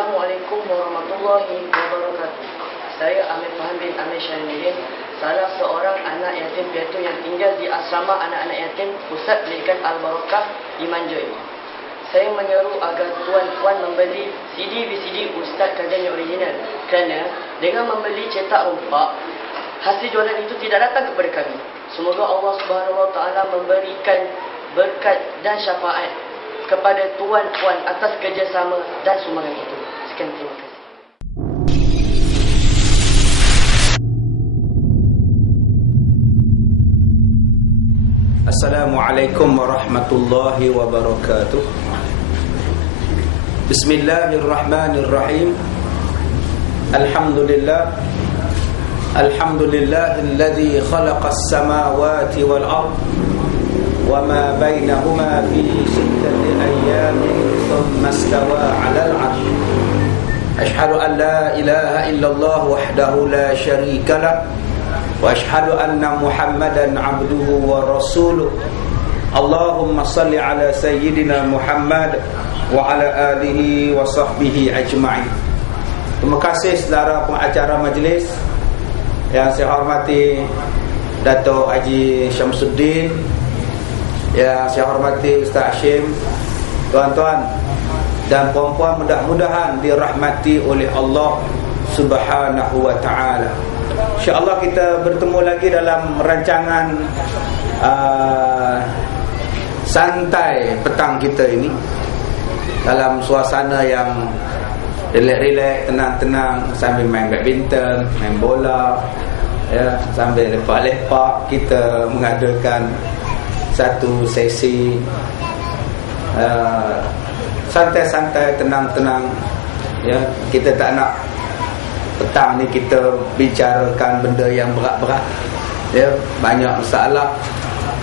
Assalamualaikum warahmatullahi wabarakatuh. Saya Amir Faham bin Amir Syahidin, salah seorang anak yatim piatu yang tinggal di asrama anak-anak yatim Pusat Pendidikan Al-Barakah di Manjoy. Saya menyeru agar tuan-tuan membeli CD-VCD Ustaz kajian yang original, kerana dengan membeli cetak rompak, hasil jualan itu tidak datang kepada kami. Semoga Allah Subhanahu Wa Taala memberikan berkat dan syafaat kepada tuan-tuan atas kerjasama dan sumbangan itu. Sekian, terima kasih. Assalamualaikum warahmatullahi wabarakatuh. Bismillahirrahmanirrahim. Alhamdulillah. Alhamdulillahilladzi khalaqas samawati wal ard وما بينهما في 6 أيام ثم استوى على العرش أشهد أن لا إله إلا الله وحده لا شريك له وأشهد أن محمدا عبده ورسوله اللهم صل على سيدنا محمد وعلى آله وصحبه أجمعين. Terima kasih saudara pengacara majlis yang saya hormati, Dato' Haji Syamsuddin, yang saya hormati Ustaz Hashim, tuan-tuan dan puan-puan, mudah-mudahan dirahmati oleh Allah Subhanahu wa Ta'ala. InsyaAllah kita bertemu lagi dalam rancangan santai petang kita ini, dalam suasana yang relax-relax, tenang-tenang, sambil main badminton, main bola, ya, sambil lepak-lepak kita mengadakan satu sesi santai-santai, tenang-tenang, ya. Kita tak nak petang ni kita bicarakan benda yang berat-berat, ya. Banyak masalah,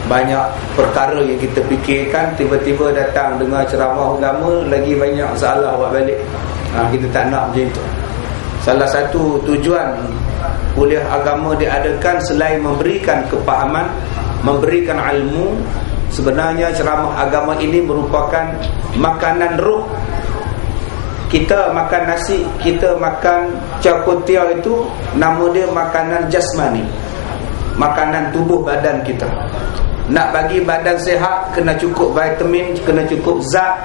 banyak perkara yang kita fikirkan, tiba-tiba datang dengar ceramah agama, lagi banyak masalah buat balik. Kita tak nak macam itu. Salah satu tujuan kuliah agama diadakan selain memberikan kepahaman, memberikan ilmu, sebenarnya ceramah agama ini merupakan makanan roh. Kita makan nasi, kita makan cakutia, itu nama dia makanan jasmani, makanan tubuh badan kita. Nak bagi badan sihat, kena cukup vitamin, kena cukup zat,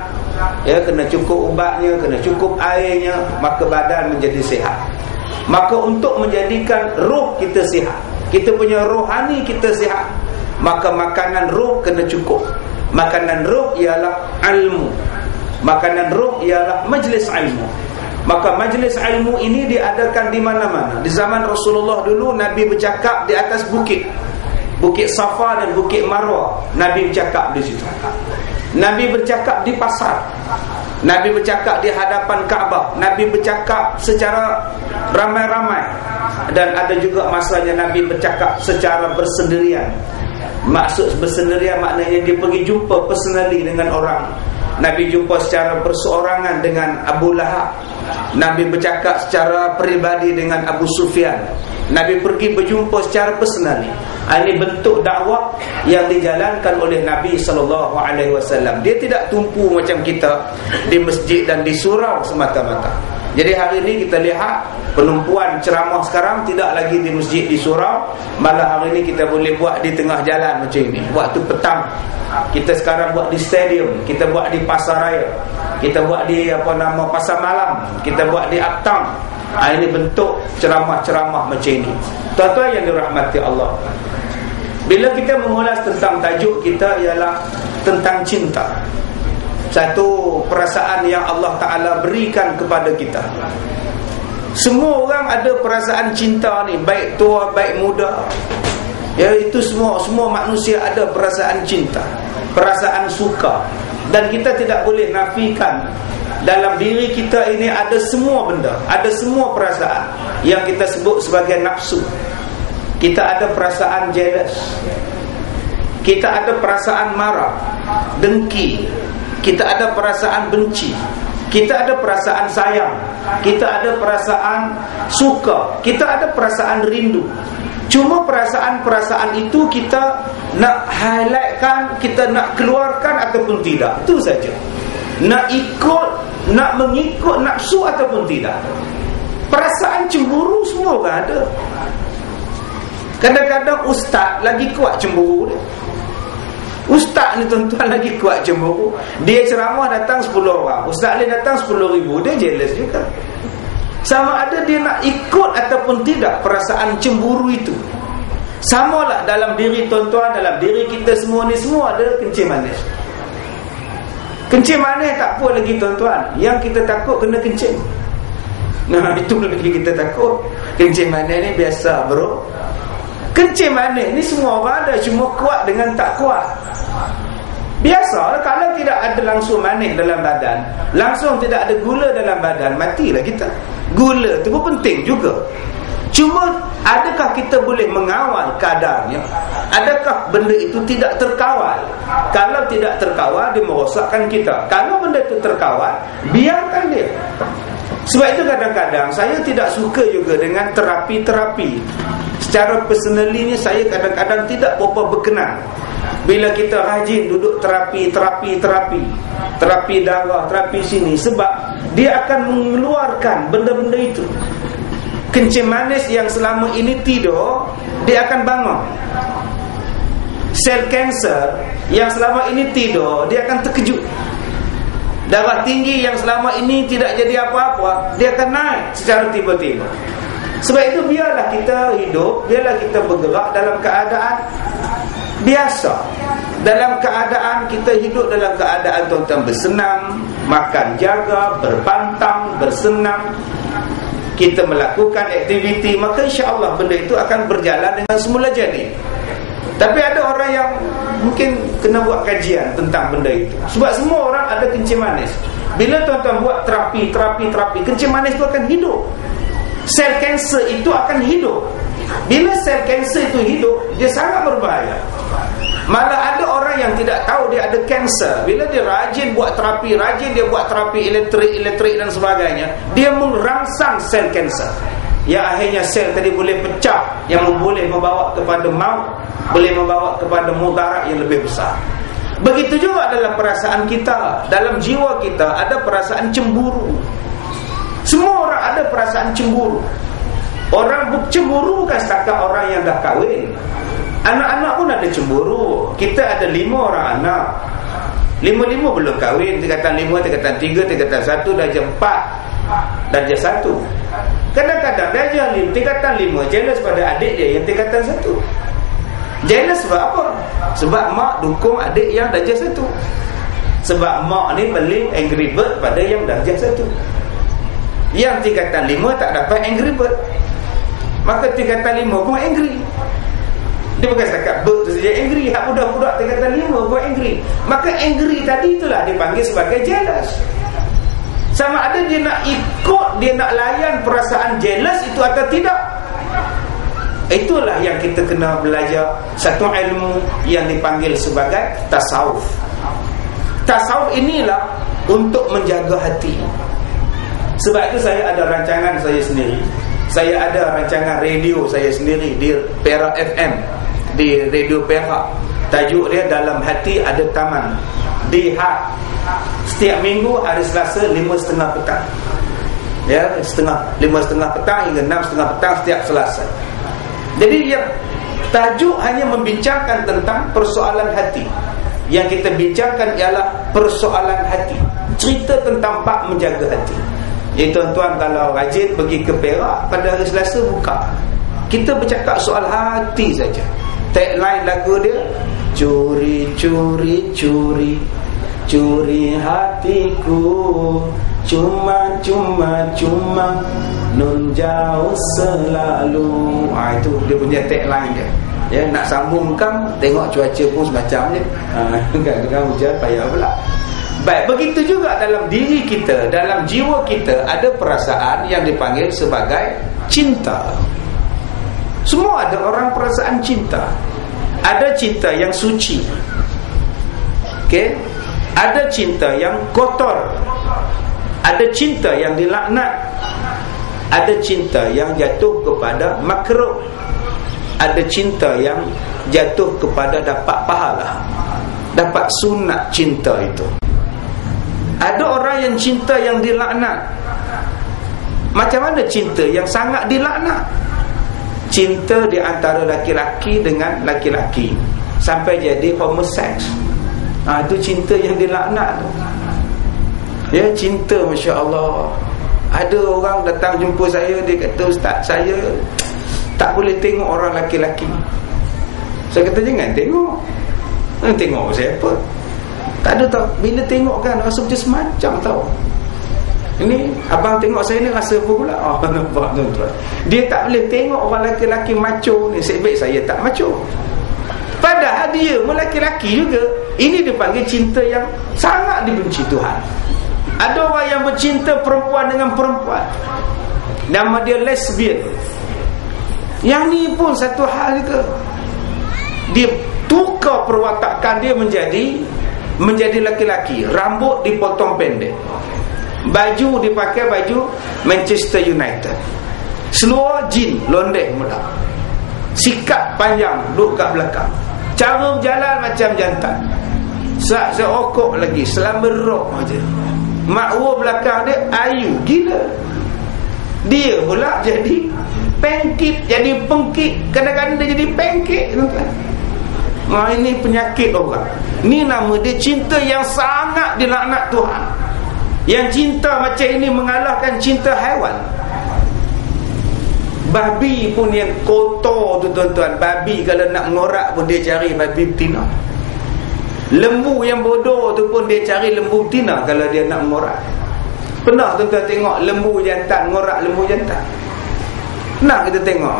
ya, kena cukup ubatnya, kena cukup airnya, maka badan menjadi sihat. Maka untuk menjadikan roh kita sihat, kita punya rohani kita sihat, maka makanan roh kena cukup. Makanan roh ialah ilmu. Makanan roh ialah majlis ilmu. Maka majlis ilmu ini diadakan di mana-mana. Di zaman Rasulullah dulu, Nabi bercakap di atas bukit, Bukit Safa dan Bukit Marwah. Nabi bercakap di situ. Nabi bercakap di pasar. Nabi bercakap di hadapan Kaabah. Nabi bercakap secara ramai-ramai. Dan ada juga masanya Nabi bercakap secara bersendirian. Maksud bersendirian maknanya dia pergi jumpa personally dengan orang. Nabi jumpa secara perseorangan dengan Abu Lahab. Nabi bercakap secara peribadi dengan Abu Sufyan. Nabi pergi berjumpa secara personally. Ini bentuk dakwah yang dijalankan oleh Nabi SAW. Dia tidak tumpu macam kita di masjid dan di surau semata-mata. Jadi hari ini kita lihat penumpuan ceramah sekarang tidak lagi di masjid, di surau. Malah hari ini kita boleh buat di tengah jalan macam ini. Waktu petang, kita sekarang buat di stadium, kita buat di pasaraya, kita buat di pasar malam, kita buat di uptown. Ini bentuk ceramah-ceramah macam ini. Tuan-tuan yang dirahmati Allah, bila kita mengulas tentang tajuk kita ialah tentang cinta, satu perasaan yang Allah Ta'ala berikan kepada kita. Semua orang ada perasaan cinta ni, baik tua, baik muda, ya, itu semua manusia ada perasaan cinta, perasaan suka. Dan kita tidak boleh nafikan dalam diri kita ini ada semua benda, ada semua perasaan yang kita sebut sebagai nafsu. Kita ada perasaan jealous, kita ada perasaan marah, dengki, kita ada perasaan benci, kita ada perasaan sayang, kita ada perasaan suka, kita ada perasaan rindu. Cuma perasaan-perasaan itu kita nak highlightkan, kita nak keluarkan ataupun tidak, itu saja. Nak ikut nak mengikut nafsu ataupun tidak. Perasaan cemburu semua orang ada. Kadang-kadang ustaz lagi kuat cemburu dia. Ustaz ni tuan-tuan lagi kuat cemburu. Dia ceramah datang 10 orang, ustaz dia datang 10,000, dia jealous juga. Sama ada dia nak ikut ataupun tidak perasaan cemburu itu. Samalah dalam diri tuan-tuan, dalam diri kita semua ni, semua ada kencing manis. Kencing manis tak apa lagi tuan-tuan. Yang kita takut kena kencing. Nah, itu lagi kita takut. Kencing manis ni biasa bro. Kencing manis ni semua orang ada, cuma kuat dengan tak kuat. Biasa kalau tidak ada langsung manis dalam badan, langsung tidak ada gula dalam badan, matilah kita. Gula tu pun penting juga. Cuma adakah kita boleh mengawal kadarnya? Adakah benda itu tidak terkawal? Kalau tidak terkawal, dia merosakkan kita. Kalau benda itu terkawal, biarkan dia. Sebab itu kadang-kadang saya tidak suka juga dengan terapi-terapi. Secara personally ni saya kadang-kadang tidak berapa berkenan bila kita rajin duduk terapi darah, terapi sini, sebab dia akan mengeluarkan benda-benda itu. Kencing manis yang selama ini tidur, dia akan bangun. Sel kanser yang selama ini tidur, dia akan terkejut. Darah tinggi yang selama ini tidak jadi apa-apa, dia akan naik secara tiba-tiba. Sebab itu biarlah kita hidup, biarlah kita bergerak dalam keadaan biasa. Dalam keadaan kita hidup dalam keadaan tuan-tuan bersenam, makan jaga, berpantang, bersenam, kita melakukan aktiviti, maka insya-Allah benda itu akan berjalan dengan semula jadi. Tapi ada orang yang mungkin kena buat kajian tentang benda itu. Sebab semua orang ada kencing manis. Bila tuan-tuan buat terapi, kencing manis itu akan hidup. Sel kanser itu akan hidup. Bila sel kanser itu hidup, dia sangat berbahaya. Malah ada orang yang tidak tahu dia ada kanser. Bila dia rajin buat terapi, dia buat terapi elektrik dan sebagainya, dia merangsang sel kanser. Yang akhirnya sel tadi boleh pecah, yang boleh membawa kepada maut, boleh membawa kepada mudarat yang lebih besar. Begitu juga dalam perasaan kita, dalam jiwa kita ada perasaan cemburu. Semua orang ada perasaan cemburu. Orang cemburu bukan setakat orang yang dah kahwin. Anak-anak pun ada cemburu. Kita ada 5 orang anak. 5 belum kahwin. Tingkatan 5, tingkatan 3, tingkatan 1, darjah 4, darjah 1. Kadang-kadang darjah 5, tingkatan 5 jealous pada adik dia yang tingkatan 1. Jealous sebab apa? Sebab mak dukung adik yang darjah 1. Sebab mak ni beli Angry Bird pada yang darjah 1. Yang tingkatan 5 tak dapat Angry Bird, maka tingkatan 5 pun angry. Dia bukan setakat bird tu saja angry, hak budak-budak tingkatan 5 pun angry. Maka angry tadi itulah dipanggil sebagai jealous. Sama ada dia nak ikut, dia nak layan perasaan jealous itu atau tidak. Itulah yang kita kena belajar satu ilmu yang dipanggil sebagai tasawuf. Tasawuf inilah untuk menjaga hati. Sebab itu saya ada rancangan saya sendiri. Saya ada rancangan radio saya sendiri di Perak FM, di Radio Perak. Tajuk dia Dalam Hati Ada Taman. Di setiap minggu hari Selasa 5.30 petang. Ya, 5.30 petang hingga 6.30 petang setiap Selasa. Jadi yang tajuk hanya membincangkan tentang persoalan hati. Yang kita bincangkan ialah persoalan hati. Cerita tentang bab menjaga hati. Jadi tuan-tuan kalau rajin pergi ke Perak pada hari Selasa buka, kita bercakap soal hati saja. Tagline lagu dia, curi curi curi curi hatiku, cuma nun jauh selalu. Itu dia punya tagline dia. Ya, nak sambung kan tengok cuaca pun semacam je. Kan hujan payah pula. Baik, begitu juga dalam diri kita, dalam jiwa kita ada perasaan yang dipanggil sebagai cinta. Semua ada orang perasaan cinta. Ada cinta yang suci, okay? Ada cinta yang kotor. Ada cinta yang dilaknat. Ada cinta yang jatuh kepada makruh. Ada cinta yang jatuh kepada dapat pahala, dapat sunat cinta itu. Ada orang orang yang cinta yang dilaknat. Macam mana cinta yang sangat dilaknat? Cinta di antara laki-laki dengan laki-laki sampai jadi homoseks. Itu cinta yang dilaknat tu. Ya, cinta, Masya Allah. Ada orang datang jumpa saya, dia kata, Ustaz, saya tak boleh tengok orang laki-laki. Saya kata, jangan tengok. Tengok siapa? Tak ada tau. Bila tengok kan rasa macam semacam tau. Ini abang tengok saya ni rasa apa pula? Nampak tuan-tuan. Dia tak boleh tengok orang laki-laki macho ni. Sebaik saya tak macho. Padahal dia pun laki-laki juga. Ini dipanggil cinta yang sangat dibenci Tuhan. Ada orang yang bercinta perempuan dengan perempuan, nama dia lesbian. Yang ni pun satu hal ke, dia tukar perwatakan dia menjadi laki-laki. Rambut dipotong pendek, baju dipakai baju Manchester United, seluar jin londek mula, sikap panjang duduk kat belakang, cara berjalan macam jantan, seokok lagi selamerok aja. Makwa belakang dia ayu gila. Dia pula jadi pengkit, jadi pengkit. Kadang-kadang dia jadi pengkit. Ini penyakit orang. Ini nama dia cinta yang sangat dilaknat Tuhan. Yang cinta macam ini mengalahkan cinta haiwan. Babi pun yang kotor tu tuan-tuan. Babi kalau nak ngorak pun dia cari babi betina. Lembu yang bodoh tu pun dia cari lembu betina kalau dia nak ngorak. Pernah tuan-tuan tengok lembu jantan ngorak lembu jantan? Pernah kita tengok?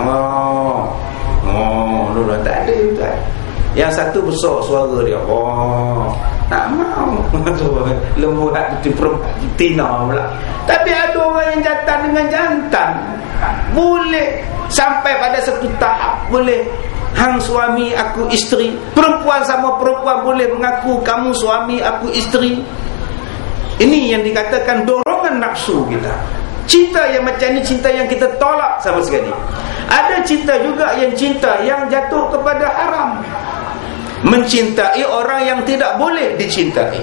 Dulu tak ada tuan. Yang satu besar suara dia. Tak mau. Lembu betina pula. Tapi ada orang yang jantan dengan jantan boleh sampai pada satu tahap boleh hang suami aku isteri. Perempuan sama perempuan boleh mengaku kamu suami aku isteri. Ini yang dikatakan dorongan nafsu kita. Cinta yang macam ni cinta yang kita tolak sama sekali. Ada cinta juga yang cinta yang jatuh kepada haram. Mencintai orang yang tidak boleh dicintai,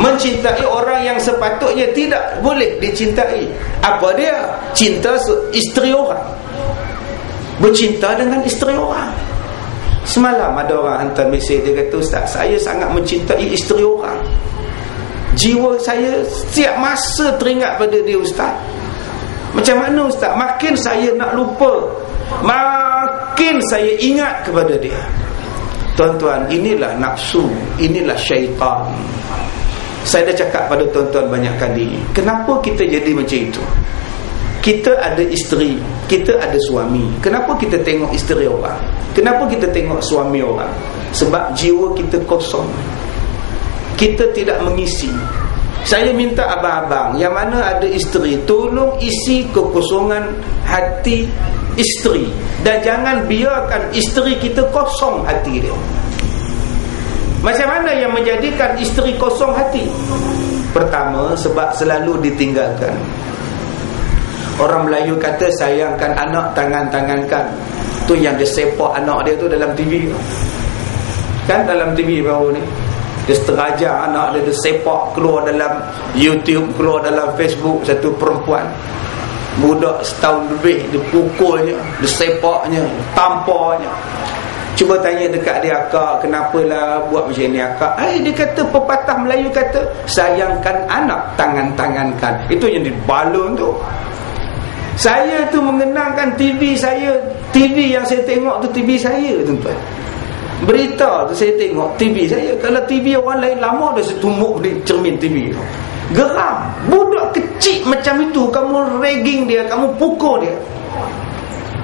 mencintai orang yang sepatutnya tidak boleh dicintai. Apa dia? Cinta isteri orang, bercinta dengan isteri orang. Semalam ada orang hantar mesej, dia kata, Ustaz, saya sangat mencintai isteri orang. Jiwa saya setiap masa teringat pada dia, Ustaz. Macam mana, Ustaz? Makin saya nak lupa, makin saya ingat kepada dia. Tuan-tuan, inilah nafsu, inilah syaitan. Saya dah cakap pada tuan-tuan banyak kali, kenapa kita jadi macam itu? Kita ada isteri, kita ada suami. Kenapa kita tengok isteri orang? Kenapa kita tengok suami orang? Sebab jiwa kita kosong. Kita tidak mengisi. Saya minta abang-abang yang mana ada isteri, tolong isi kekosongan hati isteri. Dan jangan biarkan isteri kita kosong hati dia. Macam mana yang menjadikan isteri kosong hati? Pertama, sebab selalu ditinggalkan. Orang Melayu kata sayangkan anak tangan-tangankan. Tu yang dia sepak anak dia tu dalam TV. Kan dalam TV baru ni dia seteraja anak dia sepak keluar dalam YouTube, keluar dalam Facebook. Satu perempuan budak setahun lebih, dia pukulnya, dia sepaknya, tamparnya. Cuba tanya dekat dia, akak kenapalah buat macam ni akak? Dia kata, pepatah Melayu kata sayangkan anak tangan-tangankan. Itu yang dibalun tu. Saya tu mengenangkan TV saya. TV yang saya tengok tu TV saya, tuan-tuan. Berita tu saya tengok TV saya. Kalau TV orang lain lama dah setumbuk di cermin TV tu. Geram. Budak kecil macam itu kamu ragging dia, kamu pukul dia.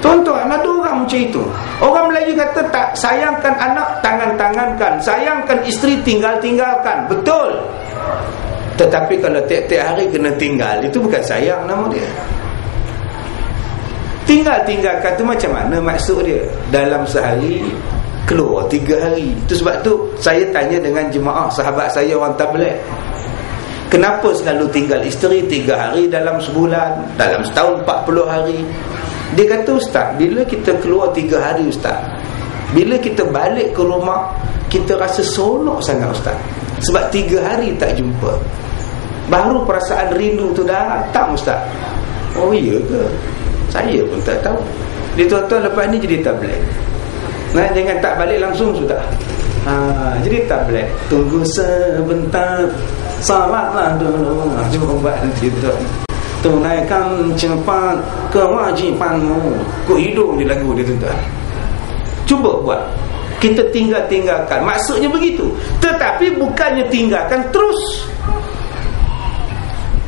Tuan-tuan, ada orang macam itu. Orang Melayu kata tak, sayangkan anak tangan-tangankan, sayangkan isteri tinggal-tinggalkan. Betul. Tetapi kalau tiap-tiap hari kena tinggal, itu bukan sayang nama dia. Tinggal-tinggalkan tu macam mana maksud dia? Dalam sehari keluar 3 hari. Itu sebab tu saya tanya dengan jemaah sahabat saya orang tabligh, kenapa selalu tinggal isteri 3 hari dalam sebulan, dalam setahun 40 hari? Dia kata, Ustaz, bila kita keluar 3 hari, Ustaz, bila kita balik ke rumah, kita rasa seronok sangat, Ustaz. Sebab 3 hari tak jumpa. baru perasaan rindu tu datang ustaz. Oh iya ke? Saya pun tak tahu. Dia tuan-tuan lepas ni jadi tablet. Nah, jangan tak balik langsung sudah. Jadi tablet. Tunggu sebentar, salatlah dulu. Cuba buat nanti tu. Tunaikan cepat kewajipanmu. Kok hidup ni lagu dia tuan-tuan. Cuba buat. Kita tinggalkan. Maksudnya begitu. Tetapi bukannya tinggalkan terus.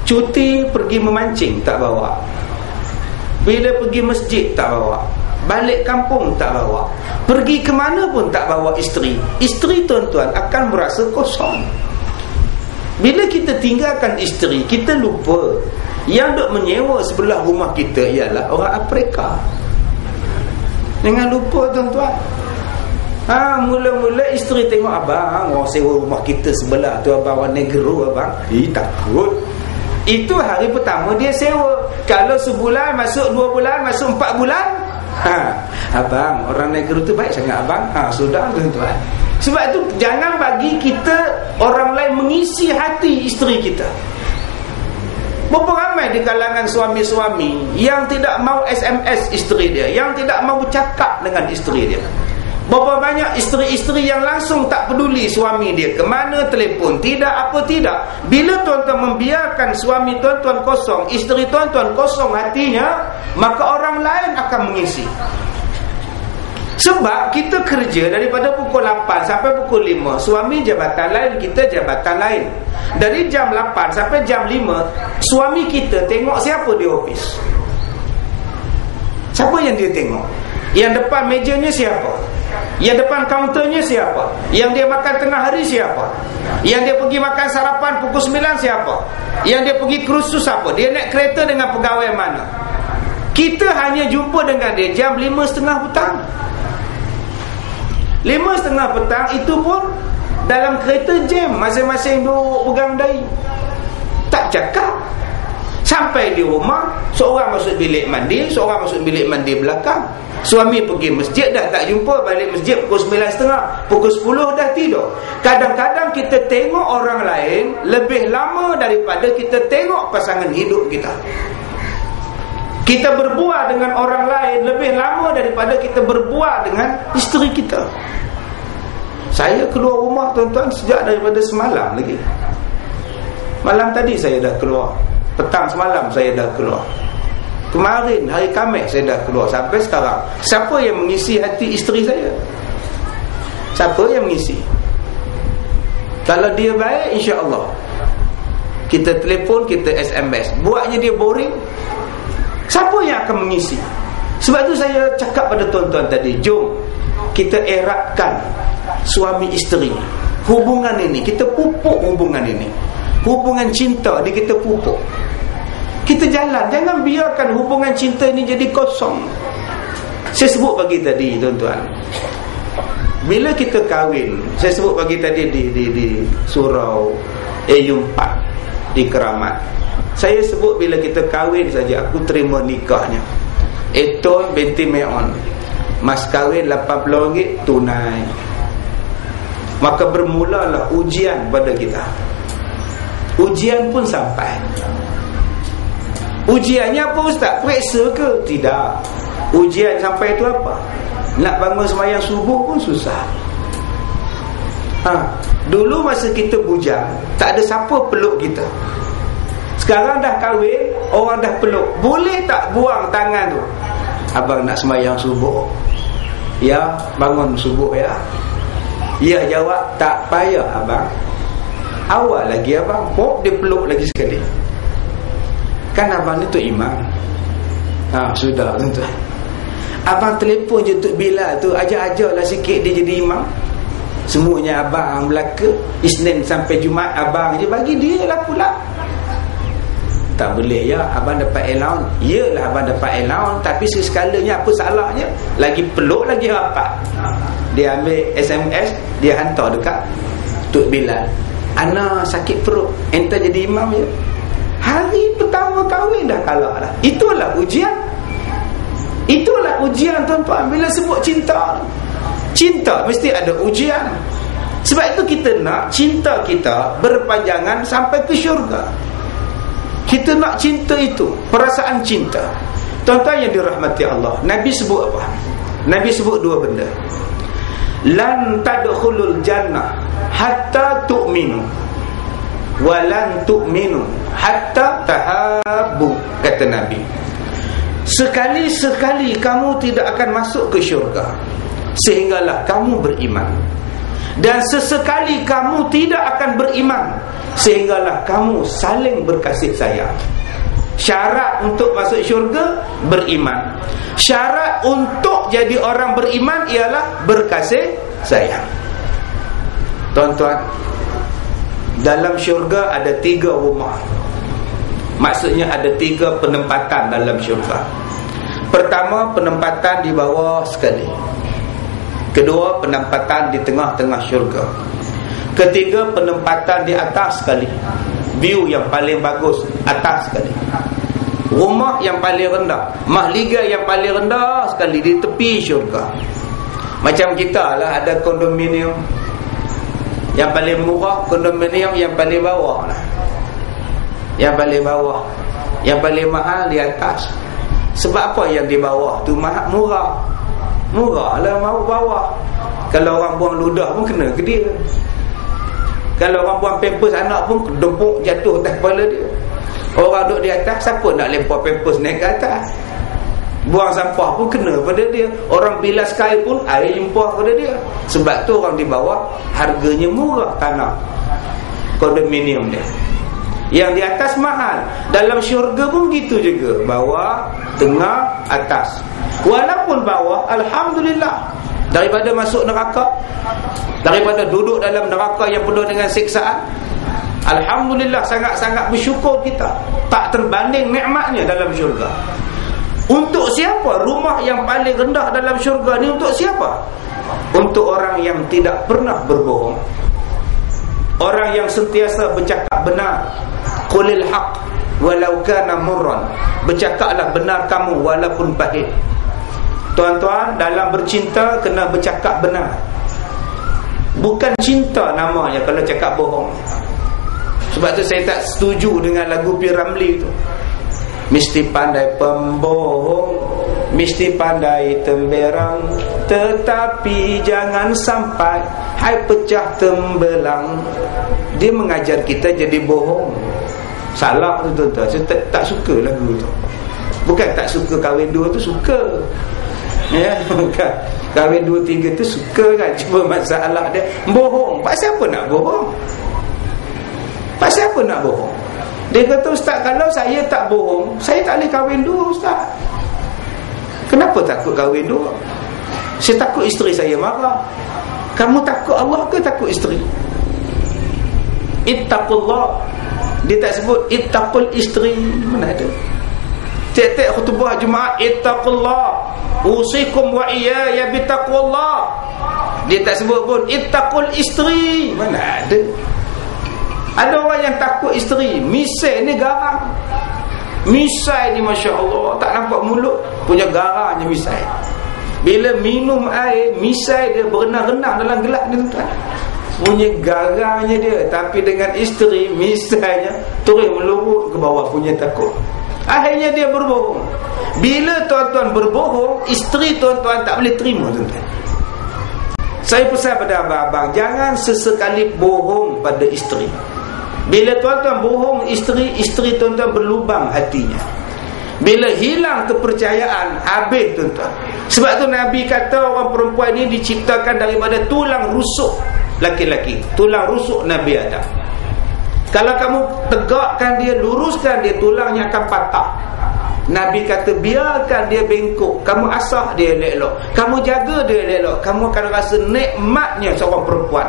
Cuti pergi memancing tak bawa. Bila pergi masjid tak bawa. Balik kampung tak bawa. Pergi ke mana pun tak bawa isteri. Isteri tuan-tuan akan merasa kosong. Bila kita tinggalkan isteri, kita lupa yang duk menyewa sebelah rumah kita ialah orang Afrika. Jangan lupa tuan-tuan. Mula-mula isteri tengok abang, orang sewa rumah kita sebelah tu abang orang negro abang. Takut. Itu hari pertama dia sewa. Kalau sebulan, masuk 2 bulan, masuk 4 bulan, abang, orang negro tu baik sangat abang. Sudah tuan-tuan. Sebab itu jangan bagi kita orang lain mengisi hati isteri kita. Berapa ramai di kalangan suami-suami yang tidak mau SMS isteri dia, yang tidak mau bercakap dengan isteri dia. Berapa banyak isteri-isteri yang langsung tak peduli suami dia ke mana, telefon tidak, apa tidak. Bila tuan-tuan membiarkan suami tuan-tuan kosong, isteri tuan-tuan kosong hatinya, maka orang lain akan mengisi. Sebab kita kerja daripada pukul 8 sampai pukul 5. Suami jabatan lain, kita jabatan lain. Dari jam 8 sampai jam 5, suami kita tengok siapa di office. Siapa yang dia tengok? Yang depan mejanya siapa? Yang depan kaunternya siapa? Yang dia makan tengah hari siapa? Yang dia pergi makan sarapan pukul 9 siapa? Yang dia pergi kursus siapa? Dia naik kereta dengan pegawai mana? Kita hanya jumpa dengan dia jam 5.30 petang. 5.30 petang itu pun dalam kereta jam, masing-masing duduk pegang dahi, tak cakap. Sampai di rumah, seorang masuk bilik mandi, seorang masuk bilik mandi belakang. Suami pergi masjid dah tak jumpa, balik masjid pukul 9.30, pukul 10 dah tidur. Kadang-kadang kita tengok orang lain lebih lama daripada kita tengok pasangan hidup kita. Kita berbual dengan orang lain lebih lama daripada kita berbual dengan isteri kita. Saya keluar rumah tuan-tuan sejak daripada semalam lagi. Malam tadi saya dah keluar. Petang semalam saya dah keluar. Kemarin hari Khamis saya dah keluar. Sampai sekarang, siapa yang mengisi hati isteri saya? Siapa yang mengisi? Kalau dia baik, insya-Allah kita telefon, kita SMS. Buatnya dia boring, siapa yang akan mengisi? Sebab tu saya cakap pada tuan-tuan tadi, jom kita eratkan suami isteri. Hubungan ini, kita pupuk hubungan ini. Hubungan cinta ni kita pupuk. Kita jalan, jangan biarkan hubungan cinta ini jadi kosong. Saya sebut pagi tadi tuan-tuan, bila kita kahwin, saya sebut pagi tadi di surau AU4 di Keramat. Saya sebut bila kita kahwin saja, aku terima nikahnya. Eton binti Meon, mas kahwin RM80 tunai. Maka bermulalah ujian pada kita. Ujian pun sampai. Ujiannya apa ustaz? Periksa ke? Tidak. Ujian sampai itu apa? Nak bangun sembahyang subuh pun susah. Dulu masa kita bujang, tak ada siapa peluk kita. Sekarang dah kahwin, orang dah peluk. Boleh tak buang tangan tu? Abang nak sembahyang subuh. Ya, bangun subuh ya. Ya jawab, tak payah abang. Awal lagi abang, dia peluk lagi sekali. Kan abang ni tu imam. Sudah tuan-tuan. Abang telefon je Tok Bilal tu, ajar-ajarlah sikit dia jadi imam. Semuanya abang Melaka, Isnin sampai Jumaat abang je, bagi dia lah pula. Tak boleh ya, abang dapat allowance. Iyalah abang dapat allowance, tapi sekalanya apa salahnya? Lagi peluk lagi rapat. Dia ambil SMS, dia hantar dekat Tok Bilal, ana sakit perut, enta jadi imam je. Hari pertama kahwin dah kalah dah. Itulah ujian. Itulah ujian tuan-tuan. Bila sebut cinta, cinta mesti ada ujian. Sebab itu kita nak cinta kita berpanjangan sampai ke syurga. Kita nak cinta itu, perasaan cinta. Tuan-tuan yang dirahmati Allah, Nabi sebut apa? Nabi sebut dua benda. Lan tadkhulul jannah hatta tu'minu, wa lan tu'minu hatta tahabbu, kata Nabi. Sekali-sekali kamu tidak akan masuk ke syurga sehinggalah kamu beriman, dan sesekali kamu tidak akan beriman sehinggalah kamu saling berkasih sayang. Syarat untuk masuk syurga beriman. Syarat untuk jadi orang beriman ialah berkasih sayang. Tuan-tuan, dalam syurga ada 3 rumah. Maksudnya ada 3 penempatan dalam syurga. Pertama, penempatan di bawah sekali. Kedua, penempatan di tengah-tengah syurga. Ketiga, penempatan di atas sekali. View yang paling bagus, atas sekali. Rumah yang paling rendah, mahliga yang paling rendah sekali, di tepi syurga. Macam kita lah, ada kondominium yang paling murah, kondominium yang paling bawah lah. Yang paling bawah, yang paling mahal di atas. Sebab apa yang di bawah tu murah? Murah lah mau bawah. Kalau orang buang ludah pun kena ke dia. Kalau orang buang pampers anak pun dempuk jatuh atas kepala dia. Orang duduk di atas, siapa nak lempar pampers naik ke atas? Buang sampah pun kena pada dia. Orang bilas kail pun air limpah pada dia. Sebab tu orang di bawah harganya murah tanah kondominium dia. Yang di atas mahal. Dalam syurga pun gitu juga, bawah, tengah, atas. Walaupun bawah, alhamdulillah, daripada masuk neraka, daripada duduk dalam neraka yang penuh dengan siksaan, alhamdulillah, sangat-sangat bersyukur kita. Tak terbanding nikmatnya dalam syurga. Untuk siapa rumah yang paling rendah dalam syurga ni? Untuk siapa? Untuk orang yang tidak pernah berbohong, orang yang sentiasa bercakap benar. Qulil haq walau kana murran, bercakaplah benar kamu walaupun pahit. Tuan-tuan, dalam bercinta kena bercakap benar. Bukan cinta namanya kalau cakap bohong. Sebab tu saya tak setuju dengan lagu P. Ramlee tu. Mesti pandai pembohong, mesti pandai temberang, tetapi jangan sampai hai pecah tembelang. Dia mengajar kita jadi bohong. Salah tu tuan-tuan. Saya tak suka lagu tu. Bukan tak suka kahwin 2 tu, suka. Ya, bukan. Kahwin 2, 3 tu suka kan. Cuma masalah dia bohong. Pasal apa nak bohong? Pasal apa nak bohong? Dia kata, ustaz, kalau saya tak bohong, saya tak boleh kahwin 2, ustaz. Kenapa takut kahwin 2? Saya takut isteri saya marah. Kamu takut Allah ke takut isteri? Ittaqullah. Dia tak sebut ittaqul isteri. Mana ada? Tiap-tiap khutbah Jumaat, ittaqullah, usikum wa iyaya bitaqwallah. Dia tak sebut pun ittaqul isteri. Mana ada? Ada orang yang takut isteri. Misai ni garang. Misai ni Masya Allah, tak nampak mulut, punya garangnya misai. Bila minum air, misai dia berenang-renang dalam gelas ni tuan. Punya garangnya dia. Tapi dengan isteri, misainya turun melurut ke bawah, punya takut. Akhirnya dia berbohong. Bila tuan-tuan berbohong, isteri tuan-tuan tak boleh terima tuan-tuan. Saya pesan pada abang-abang, jangan sesekali bohong pada isteri. Bila tuan-tuan bohong isteri, isteri tuan-tuan berlubang hatinya. Bila hilang kepercayaan, habis tuan-tuan. Sebab tu Nabi kata orang perempuan ini diciptakan daripada tulang rusuk laki-laki. Tulang rusuk Nabi Adam. Kalau kamu tegakkan dia, luruskan dia, tulangnya akan patah. Nabi kata biarkan dia bengkok, kamu asah dia elok-elok, kamu jaga dia elok-elok, kamu akan rasa nikmatnya seorang perempuan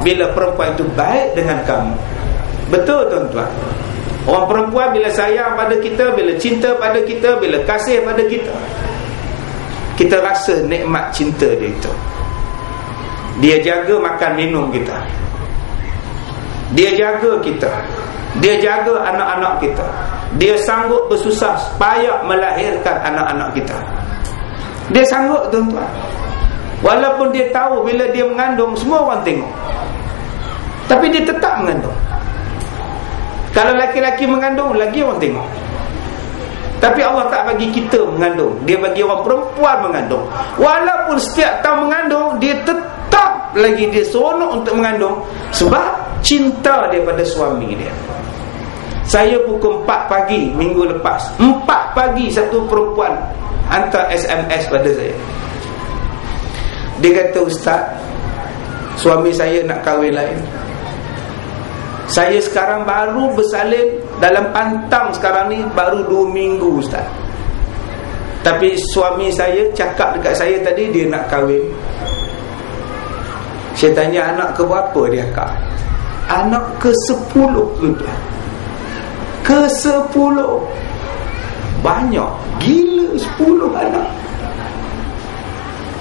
bila perempuan itu baik dengan kamu. Betul tuan-tuan. Orang perempuan bila sayang pada kita, bila cinta pada kita, bila kasih pada kita, kita rasa nikmat cinta dia itu. Dia jaga makan minum kita, dia jaga kita, dia jaga anak-anak kita, dia sanggup bersusah payah melahirkan anak-anak kita. Dia sanggup tuan-tuan. Walaupun dia tahu bila dia mengandung semua orang tengok, tapi dia tetap mengandung. Kalau laki-laki mengandung, lagi orang tengok. Tapi Allah tak bagi kita mengandung, Dia bagi orang perempuan mengandung. Walaupun setiap tahun mengandung, dia tetap lagi dia seronok untuk mengandung. Sebab cinta dia pada suami dia. Saya pukul 4 pagi minggu lepas, 4 pagi satu perempuan hantar SMS pada saya. Dia kata, Ustaz, suami saya nak kahwin lain. Saya sekarang baru bersalin dalam pantang sekarang ni, baru 2 minggu Ustaz. Tapi suami saya cakap dekat saya tadi dia nak kahwin. Saya tanya, anak ke berapa dia kak? Anak ke-10 tuan. Ke-10. Banyak gila 10 anak.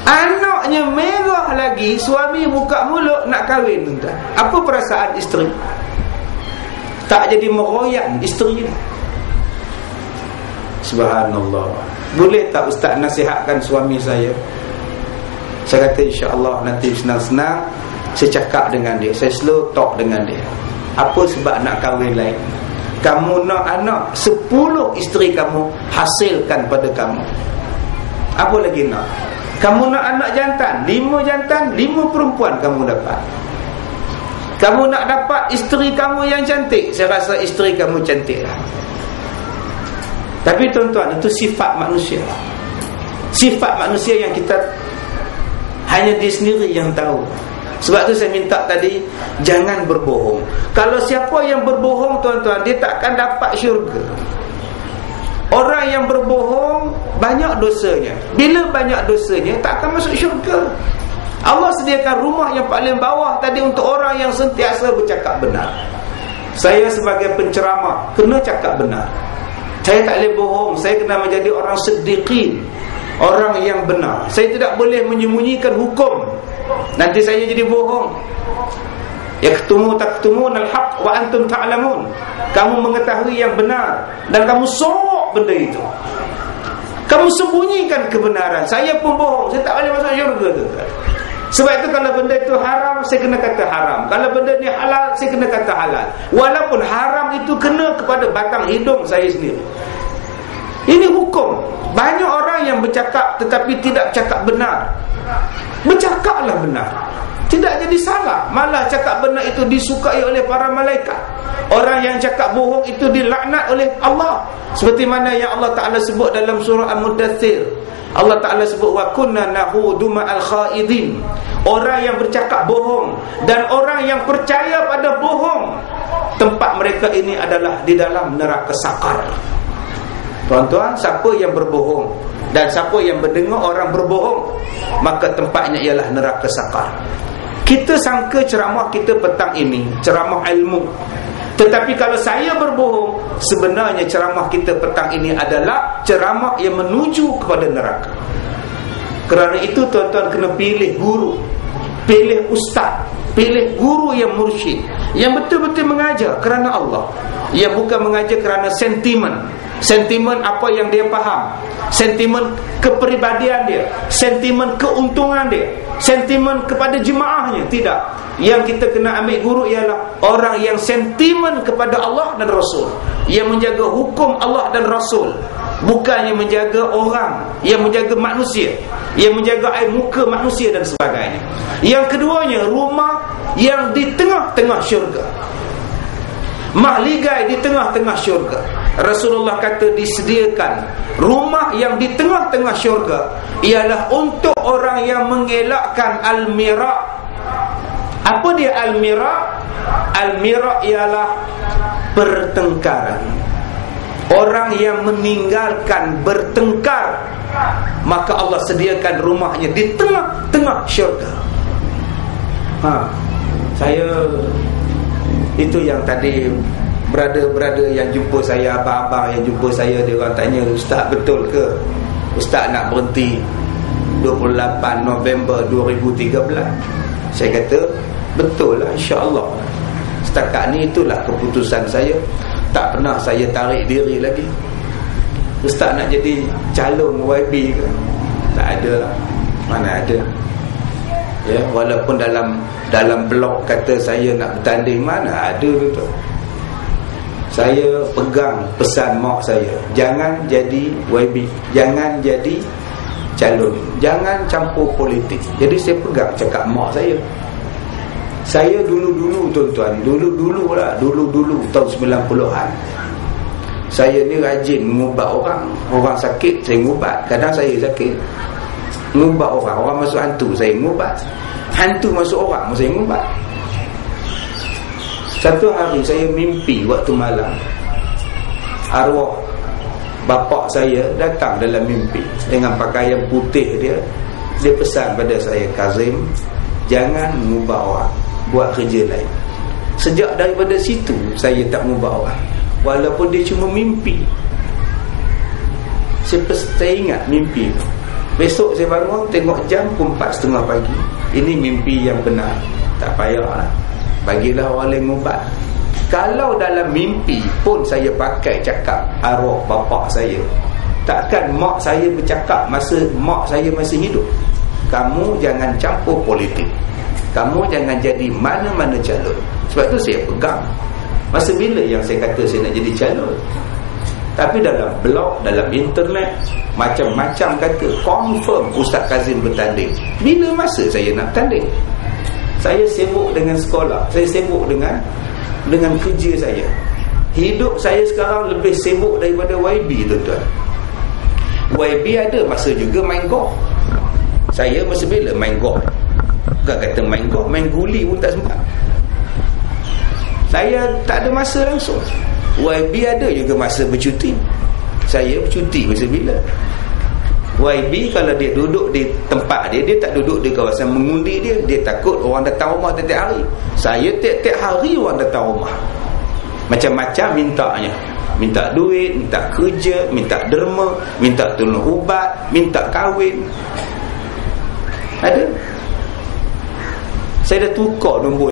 Anaknya merah lagi, suami buka mulut nak kahwin tuan. Apa perasaan isteri? Tak jadi meroyan isteri. Subhanallah. Boleh tak Ustaz nasihatkan suami saya? Saya kata insya-Allah nanti senang-senang saya cakap dengan dia, saya slow talk dengan dia. Apa sebab nak kahwin lain? Kamu nak anak 10 isteri kamu hasilkan pada kamu. Apa lagi nak? Kamu nak anak jantan, 5 jantan, 5 perempuan kamu dapat. Kamu nak dapat isteri kamu yang cantik, saya rasa isteri kamu cantik lah. Tapi tuan-tuan, itu sifat manusia. Sifat manusia yang kita hanya dia sendiri yang tahu. Sebab tu saya minta tadi, jangan berbohong. Kalau siapa yang berbohong tuan-tuan, dia takkan dapat syurga. Orang yang berbohong banyak dosanya. Bila banyak dosanya, takkan masuk syurga. Allah sediakan rumah yang paling bawah tadi untuk orang yang sentiasa bercakap benar. Saya sebagai penceramah kena cakap benar. Saya tak boleh bohong. Saya kena menjadi orang siddiqin, orang yang benar. Saya tidak boleh menyembunyikan hukum. Nanti saya jadi bohong. Taktumun al-haq wa antum ta'lamun. Kamu mengetahui yang benar dan kamu sorok benda itu. Kamu sembunyikan kebenaran. Saya pun bohong. Saya tak boleh masuk syurga tu. Sebab itu kalau benda itu haram, saya kena kata haram. Kalau benda ni halal, saya kena kata halal. Walaupun haram itu kena kepada batang hidung saya sendiri. Ini hukum. Banyak orang yang bercakap tetapi tidak cakap benar. Bercakaplah benar, tidak jadi salah. Malah cakap benar itu disukai oleh para malaikat. Orang yang cakap bohong itu dilaknat oleh Allah. Seperti mana yang Allah Ta'ala sebut dalam surah Al-Mudaththir. Allah Ta'ala sebut wa kunna nahudu ma'al khaidin. Orang yang bercakap bohong dan orang yang percaya pada bohong, tempat mereka ini adalah di dalam neraka sakar. Tuan-tuan, siapa yang berbohong dan siapa yang mendengar orang berbohong, maka tempatnya ialah neraka sakar. Kita sangka ceramah kita petang ini ceramah ilmu, tetapi kalau saya berbohong, sebenarnya ceramah kita petang ini adalah ceramah yang menuju kepada neraka. Kerana itu tuan-tuan kena pilih guru, pilih ustaz, pilih guru yang mursyid, yang betul-betul mengajar kerana Allah. Ia bukan mengajar kerana sentimen. Sentimen apa yang dia faham, sentimen kepribadian dia, sentimen keuntungan dia, sentimen kepada jemaahnya. Tidak. Yang kita kena ambil guru ialah orang yang sentimen kepada Allah dan Rasul, yang menjaga hukum Allah dan Rasul, bukannya menjaga orang, yang menjaga manusia, yang menjaga air muka manusia dan sebagainya. Yang keduanya, rumah yang di tengah-tengah syurga, mahligai di tengah-tengah syurga. Rasulullah kata disediakan rumah yang di tengah-tengah syurga ialah untuk orang yang mengelakkan al-mira'. Apa dia al-mira'? Al-mira' ialah pertengkaran. Orang yang meninggalkan bertengkar, maka Allah sediakan rumahnya di tengah-tengah syurga. Saya itu yang tadi brother-brother yang jumpa saya, abang-abang yang jumpa saya, dia orang tanya, Ustaz betul ke Ustaz nak berhenti 28 November 2013? Saya kata betul lah, insya-Allah. Setakat ni itulah keputusan saya. Tak pernah saya tarik diri lagi. Ustaz nak jadi calon YB ke? Tak ada lah. Mana ada. Ya, walaupun dalam blog kata saya nak bertanding, mana ada betul. saya pegang pesan mak saya, jangan jadi YB, jangan jadi calon, jangan campur politik. Jadi saya pegang cakap mak saya. Saya dulu-dulu tuan-tuan, dulu-dulu tahun 90-an, saya ni rajin mengubat orang sakit saya mengubat. Kadang saya sakit mengubat orang masuk hantu saya mengubat, hantu masuk orang saya mengubat. Satu hari saya mimpi waktu malam, arwah bapa saya datang dalam mimpi dengan pakaian putih dia. Dia pesan pada saya, Kazim, jangan mengubah orang, buat kerja lain. Sejak daripada situ saya tak mengubah orang, walaupun dia cuma mimpi. Saya ingat mimpi itu. Besok saya bangun tengok jam 4:30 pagi. Ini mimpi yang benar. Tak payahlah, bagilah orang lain ubat. Kalau dalam mimpi pun saya pakai cakap arwah bapa saya, takkan mak saya bercakap masa mak saya masih hidup, kamu jangan campur politik, kamu jangan jadi mana-mana calon. Sebab itu saya pegang. Masa bila yang saya kata saya nak jadi calon? Tapi dalam blog, dalam internet, macam-macam kata, confirm Ustaz Kazim bertanding. Bila masa saya nak tanding? Saya sibuk dengan sekolah, saya sibuk dengan kerja saya. Hidup saya sekarang lebih sibuk daripada YB, tuan-tuan. YB ada masa juga main golf. Saya masa bila main golf? Bukan kata main golf, main guli pun tak sempat. Saya tak ada masa langsung. YB ada juga masa bercuti. Saya bercuti masa bila? YB kalau dia duduk di tempat dia tak duduk di kawasan mengundi dia. Dia takut orang datang rumah tiap-tiap hari. Saya tiap-tiap hari orang datang rumah. Macam-macam mintanya. Minta duit, minta kerja, minta derma, minta tolong ubat, minta kahwin. Ada. Saya dah tukar nombor